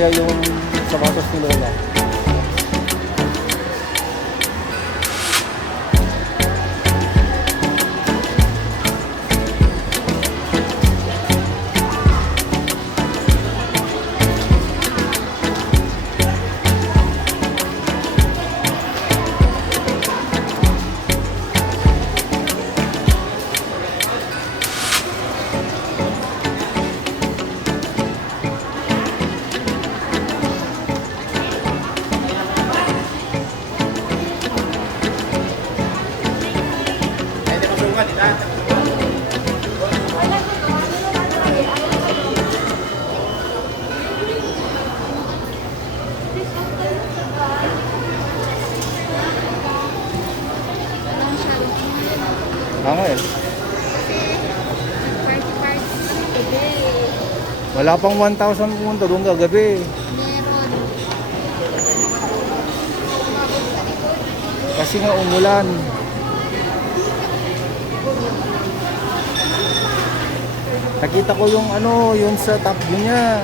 kaya yung sapatos ni Lola. Angel. Wala pang 1,000 pumunta doon kagabi. Kasi nga umulan. Nakita ko yung ano, yun sa top view niya.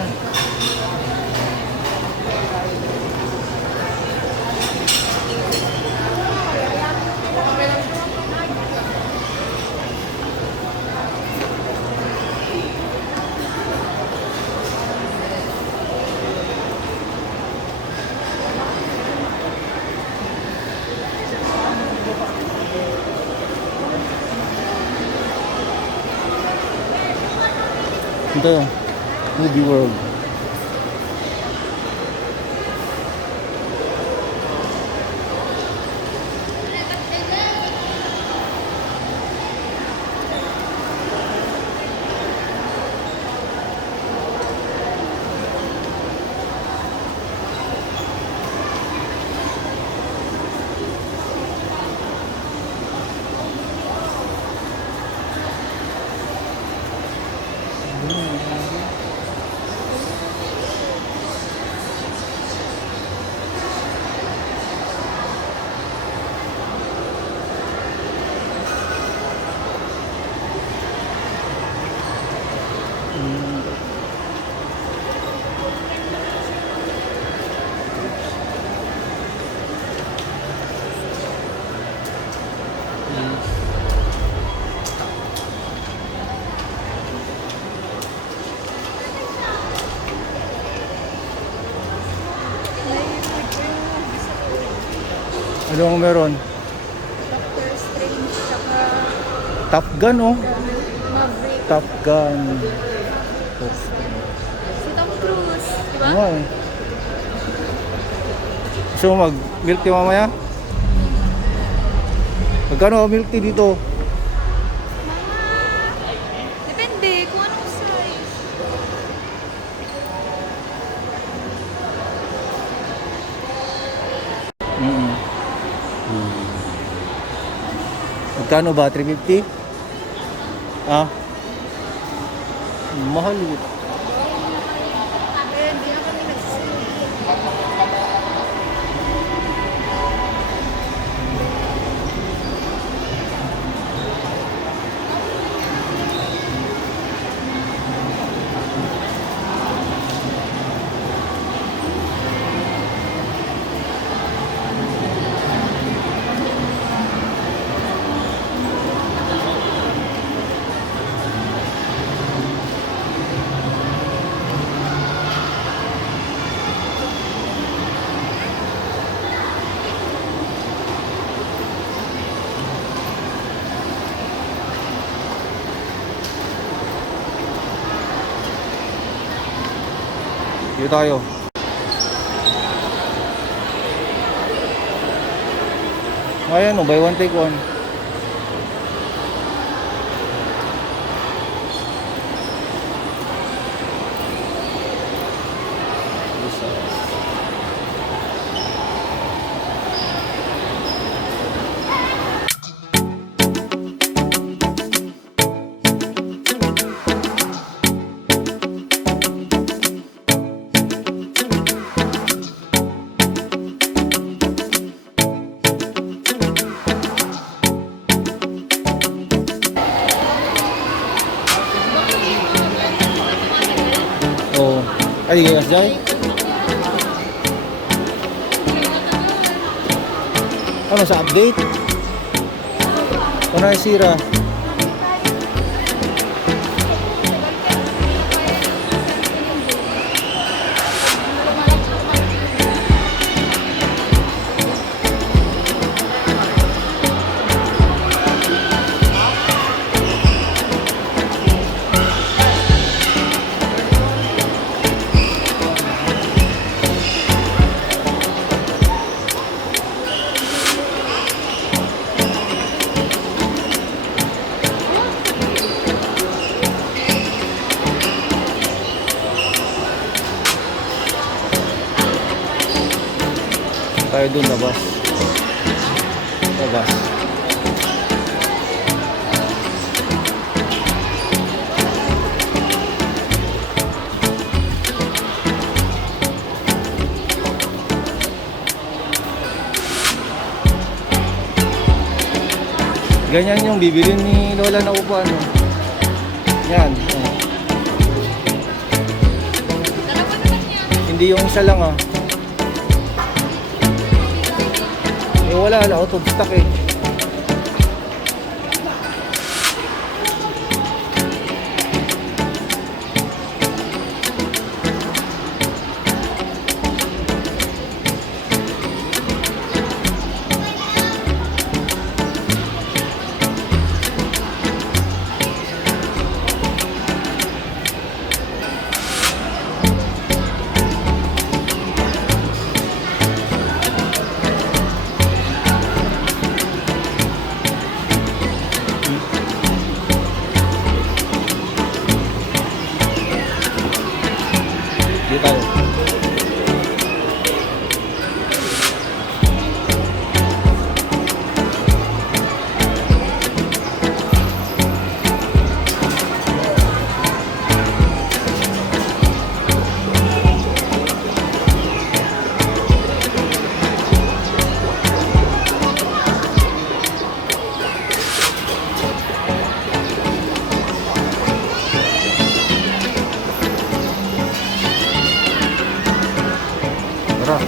Ito, Movie World. Ano meron? Doctor Strange tsaka Top Gun, oh. Maverick. Top Gun. Si Tom Cruise, di ba? Ano eh. So mag milk tea mamaya? Magkano milk tea dito? Mama! Depende kung anong size. Magkano ba? 350? Ah? Mahal yun. Eh, hindi na kami nagsisili. Dito tayo. Ayan, buy one take one. Oh, ay, yes, Jai. Ano sa update? Ano yung sira? Tayo dun labas. Labas. Ganyan yung bibilin ni Lola na upa, no? Yan. Oh. Dalawa naman yan. Hindi yung isa lang, ah. Eh, wala, out of stock eh. Di tayo. Tara.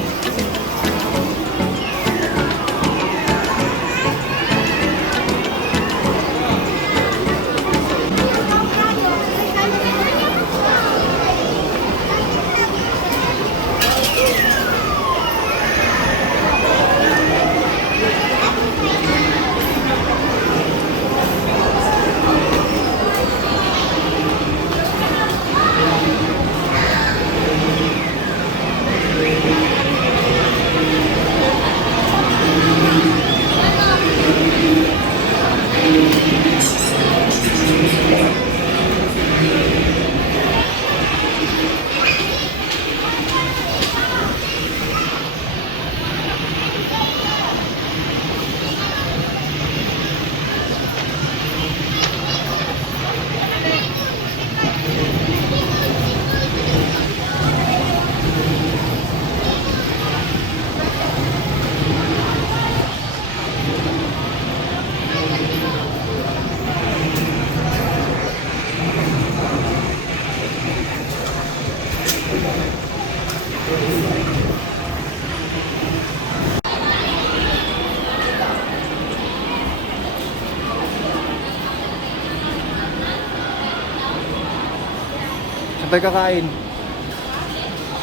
Saan tayo kakain?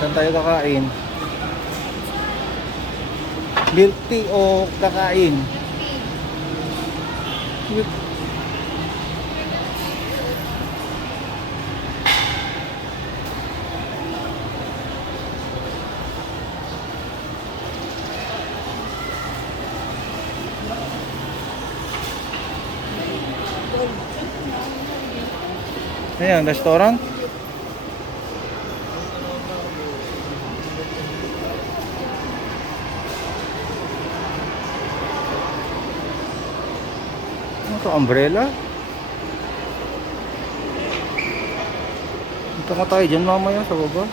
Saan tayo kakain? Milk tea o kakain? Ayan, restaurant. Ano to, umbrella? Punta ka tayo dyan mamaya sa baba.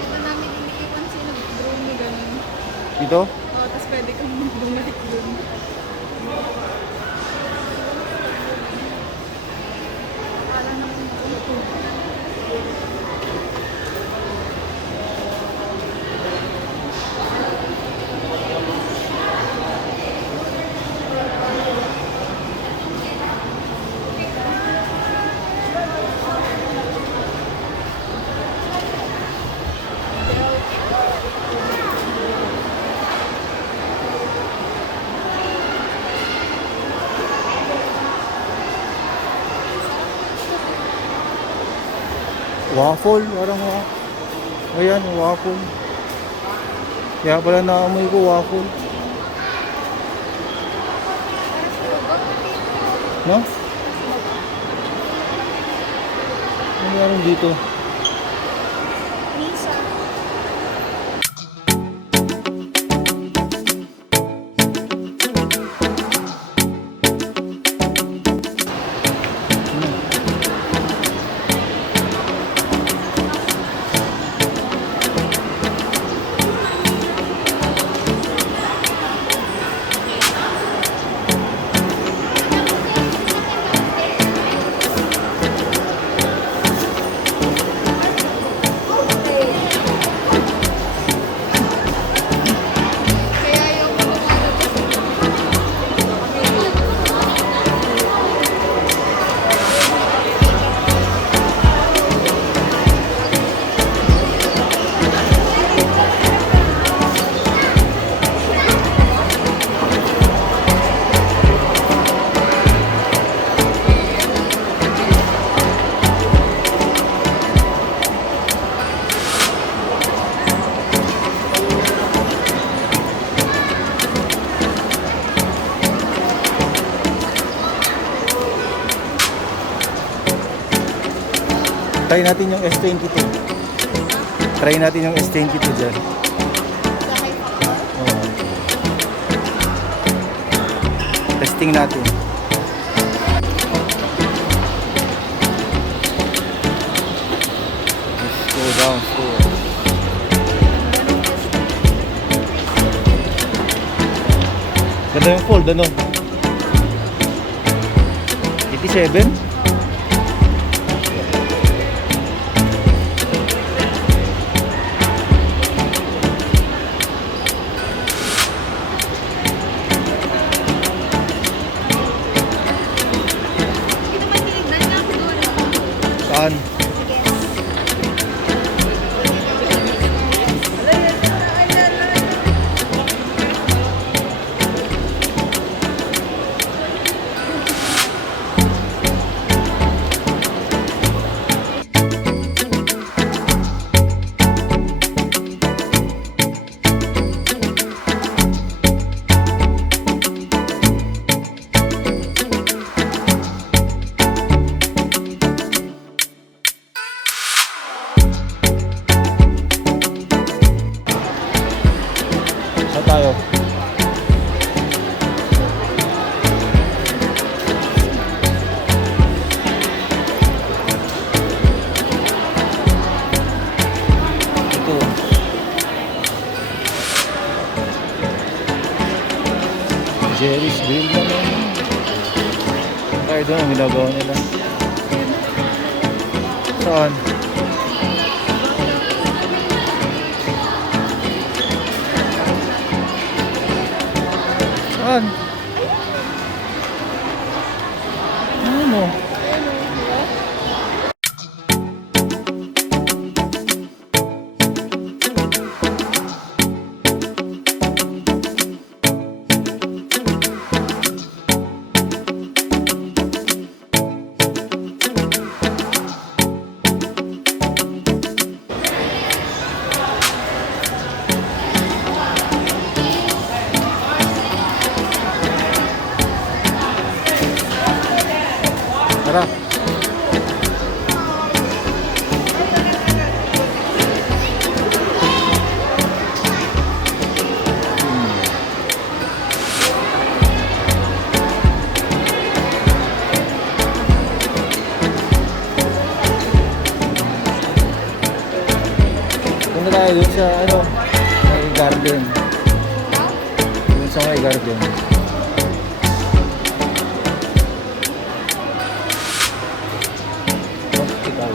Dito namin iniiwan sila drone ni ganun. Dito? Oh, tapos pwede Waffle, parang ayan, waffle. Kaya pala naamoy ko waffle. No? Ano meron dito? Lisa. Kaya yung Try natin yung S22. Try natin yung S22 dyan. dahil factor. Oo. Testing natin. Let's go down slow. Ganda yung fold, ano? 87? Hindi naman tinignan nga ako doon. Saan? Saan tayo? Ito. Jerry's Grill naman. Tayo doon ang ginagawa nila. Saan? Saan? Ano? Tara. Punta tayo dun sa may garden. Dun sa may garden. Hospital.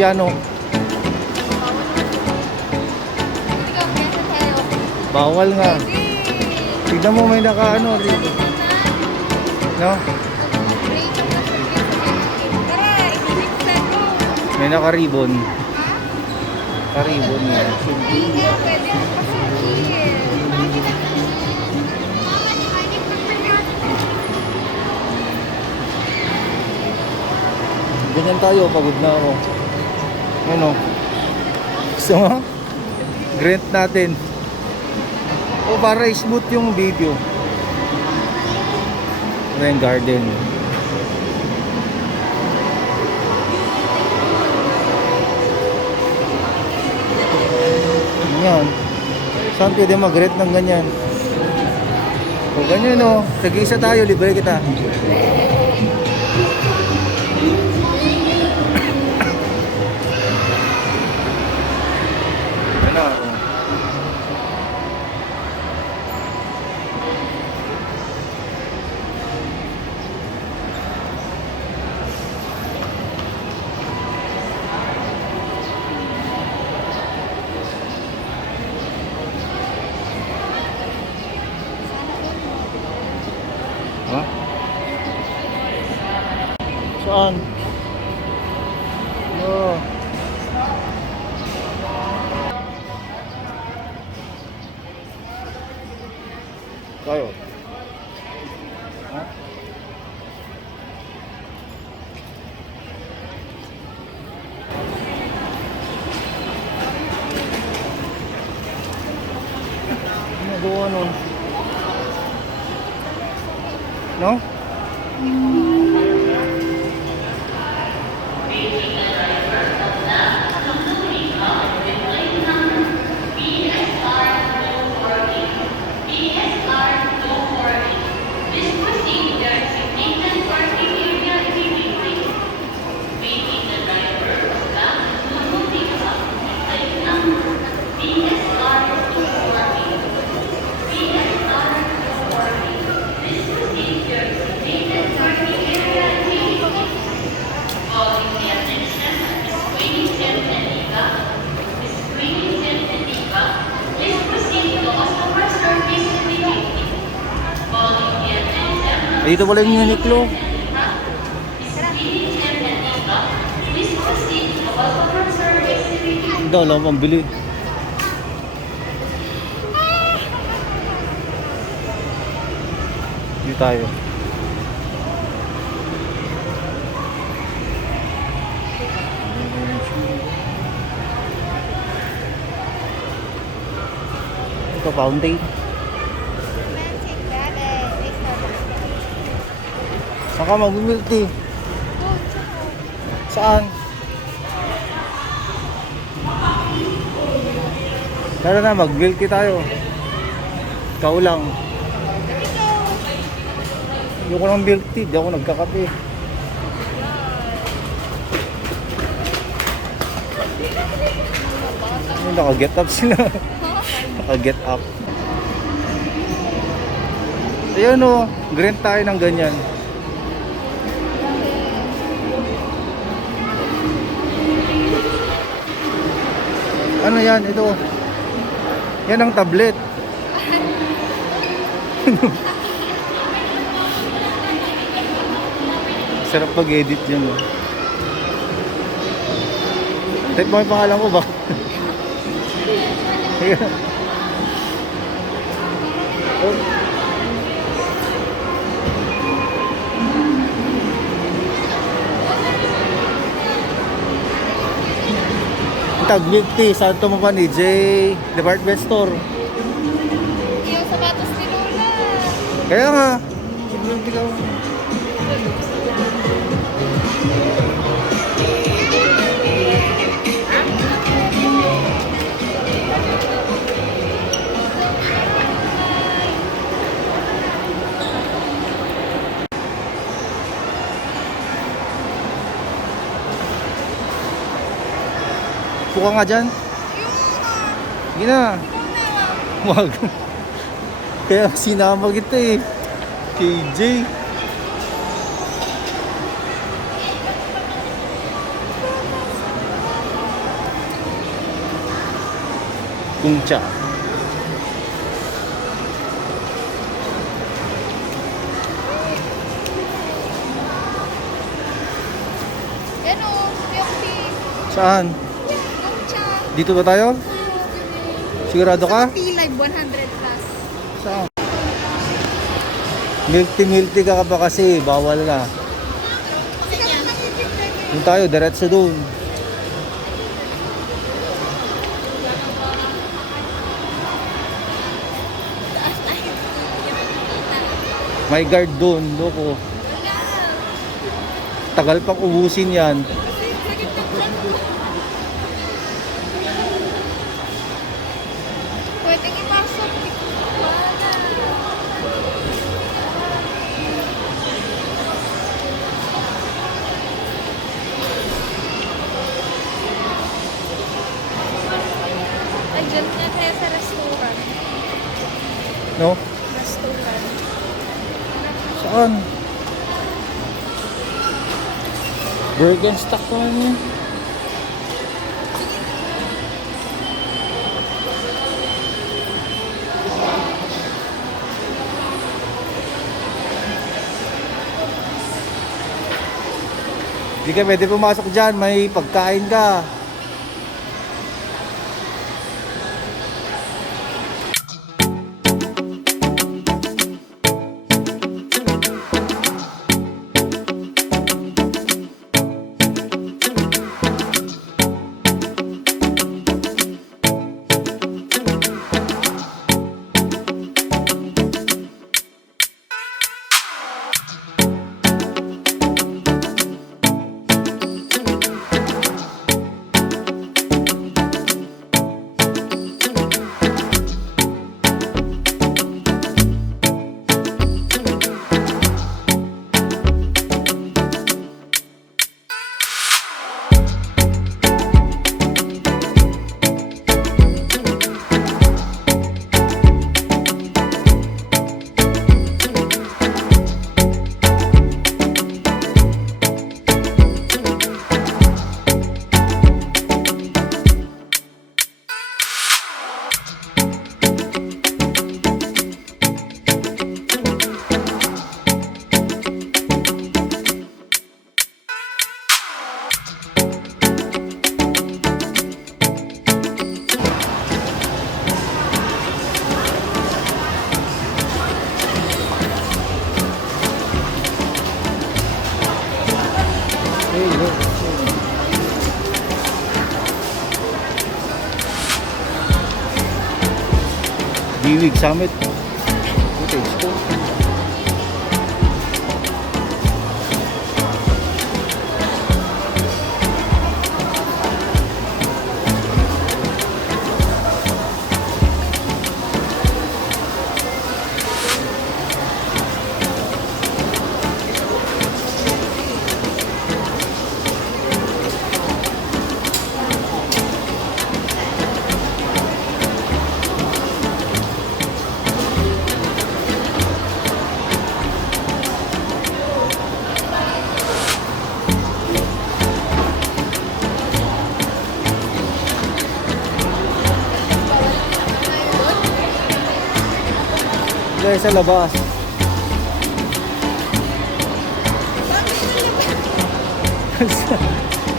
piano. Ikaw, kesa tayo. Bawal nga. Hindi. Tignan mo may naka ano. No? Tara, ibibigsan mo. May naka ribbon. Ka-ribbon yan. Hindi nga, pwede mo pasingin. Ganyan tayo, pagod na ako. Ano? Gusto mo? Grant natin. O para smooth yung video. Rain garden. Yan. Saan pwede mag-rent ng ganyan? O ganyan o. Tag-isa tayo, libre kita. Ano? Ha? Saan? Oh. Tayo. Ha? Nagawa nun. No? Dito pala yung Uniqlo. Hindi, wala akong pambili. Dito tayo. Ito, fountain. Saan ka mag-milk tea? Saan? Tara na, mag-milk tea tayo. Ikaw lang. Hindi ko lang milk tea, di ako nagkakape. Naka-get up sila. Naka-get up. Ayan o, grant tayo ng ganyan. Ano yan? Ito. Yan ang tablet. Sarap pag-edit yan. Type mo yung pangalan ko ba? Tag-milk tea, saan ito mo pa ni J Department Store? Yung sapatos ni Lola. Kaya nga. Milk tea ka. Puka nga dyan. Sige na. Wag. Kaya sinama kita eh. KJ. Kungcha. Yan o, yung pink. Saan? Gongcha. Dito ba tayo? Sigurado ka? Pilay, 100 plus. Saan? Milty ka pa kasi, bawal ka. Doon tayo, diretso doon. May guard doon, loko. Tagal pang ubusin yan. Pwedeng ipasok. Ay, dyan na kaya sa restaurant. No? Restaurant. Saan? Bergenstock pa niya. Hindi ka pwede pumasok dyan, may pagkain ka. Biwig Summit. Footage ko. Dahil sa labas.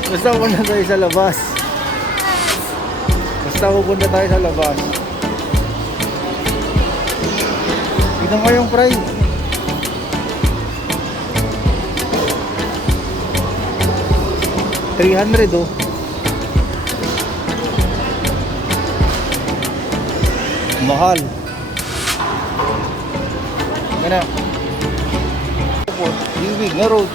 Basta pupunta tayo sa labas. Basta pupunta tayo sa labas. Tignan mo yung price. $300 oh. Mahal. Gana. Biwig nga road.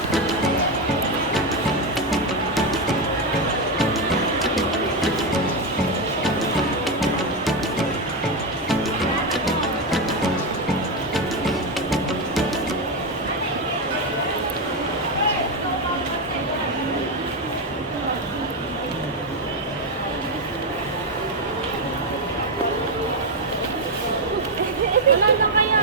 Wala na kaya.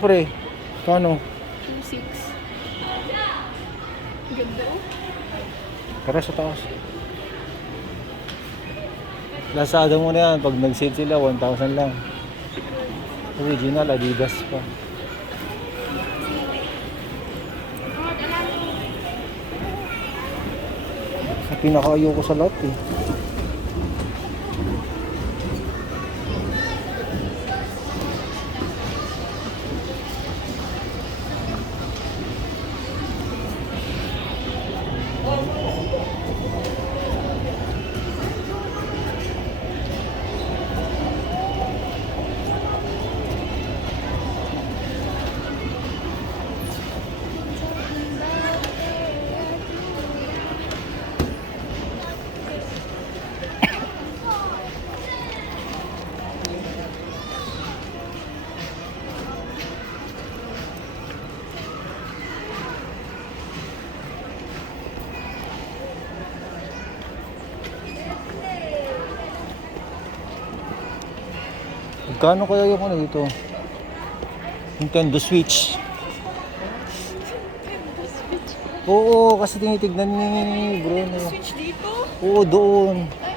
Pre, kano? 2.6. Ganda oh. Tara sa taas. Lazada mo na yan. Pag nag-sale sila, 1,000 lang. Original, Adidas pa. Ang pinaka-ayoko sa lahat eh. Magkano kaya yung ano dito? Nintendo Switch. Oo, kasi tinitignan ni bro na. Switch dito? Oo, doon. Ay,